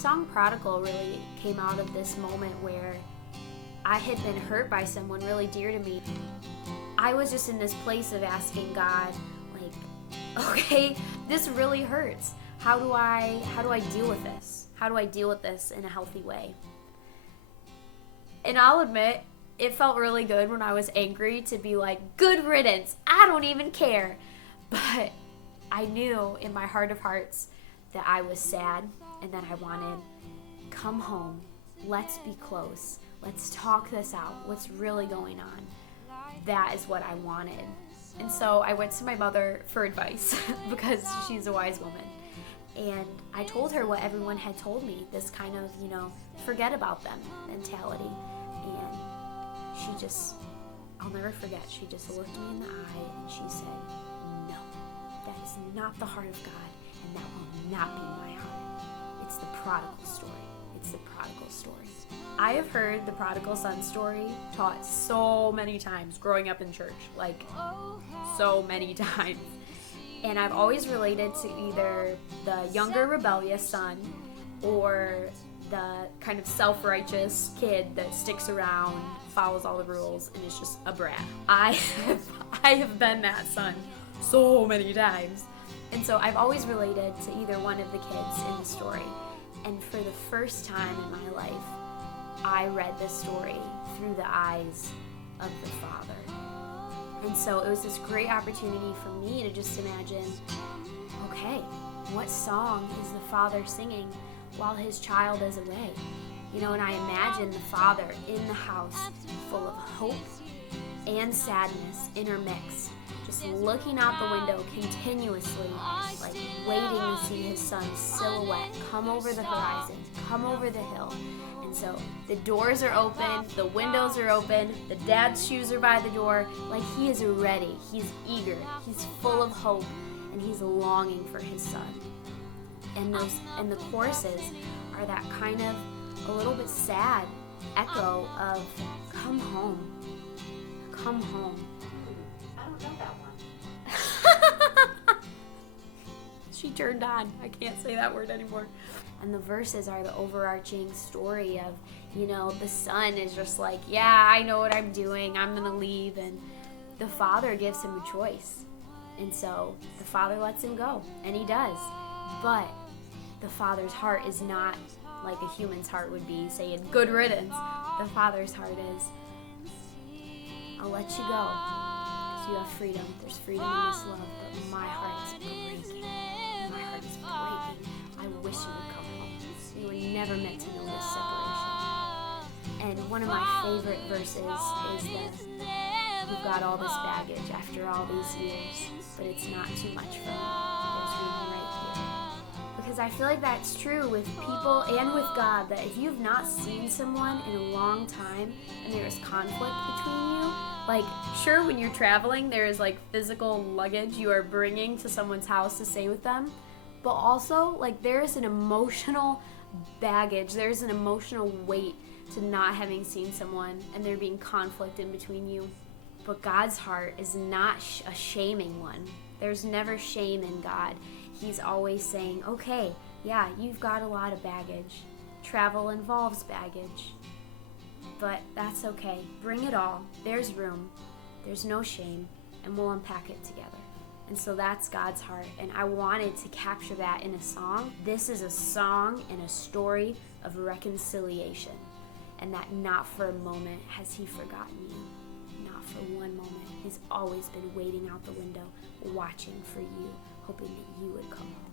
song Prodigal really came out of this moment where I had been hurt by someone really dear to me. I was just in this place of asking God, like, okay, this really hurts. How do I deal with this? How do I deal with this in a healthy way? And I'll admit, it felt really good when I was angry to be like, good riddance, I don't even care. But I knew in my heart of hearts that I was sad and that I wanted, come home, let's be close, let's talk this out, what's really going on. That is what I wanted. And so I went to my mother for advice because she's a wise woman. And I told her what everyone had told me, this kind of, forget about them mentality. And she just, I'll never forget, she just looked me in the eye and she said, no, that is not the heart of God, and that will not be my heart. It's the prodigal story. It's the prodigal story. I have heard the prodigal son story taught so many times growing up in church, like so many times. And I've always related to either the younger rebellious son or the kind of self-righteous kid that sticks around, follows all the rules, and is just a brat. I have been that son so many times. And so I've always related to either one of the kids in the story. And for the first time in my life, I read this story through the eyes of the Father. And so it was this great opportunity for me to just imagine, okay, what song is the Father singing while his child is away? And I imagine the Father in the house full of hope and sadness intermixed, just looking out the window continuously, like waiting to see his son's silhouette come over the horizon, come over the hill. And so the doors are open, the windows are open, the dad's shoes are by the door, like he is ready, he's eager, he's full of hope, and he's longing for his son. And the choruses are that kind of a little bit sad echo of come home, come home. I don't know that one. She turned on. I can't say that word anymore. And the verses are the overarching story of, the son is just like, yeah, I know what I'm doing. I'm going to leave. And the Father gives him a choice. And so the Father lets him go. And he does. But the Father's heart is not like a human's heart would be, saying, good riddance. The Father's heart is, I'll let you go. Because you have freedom. There's freedom in this love. But my heart is breaking. My heart is breaking. I wish you would come home. You were never meant to know this separation. And one of my favorite verses is that we've got all this baggage after all these years, but it's not too much for me. There's room right here. Because I feel like that's true with people and with God, that if you've not seen someone in a long time and there is conflict between you, like, sure, when you're traveling, there is like physical luggage you are bringing to someone's house to stay with them. But also, like, there's an emotional baggage, there's an emotional weight to not having seen someone and there being conflict in between you. But God's heart is not a shaming one. There's never shame in God. He's always saying, okay, yeah, you've got a lot of baggage. Travel involves baggage. But that's okay. Bring it all. There's room. There's no shame. And we'll unpack it together. And so that's God's heart. And I wanted to capture that in a song. This is a song and a story of reconciliation. And that not for a moment has he forgotten you. Not for one moment. He's always been waiting out the window, watching for you, hoping that you would come home.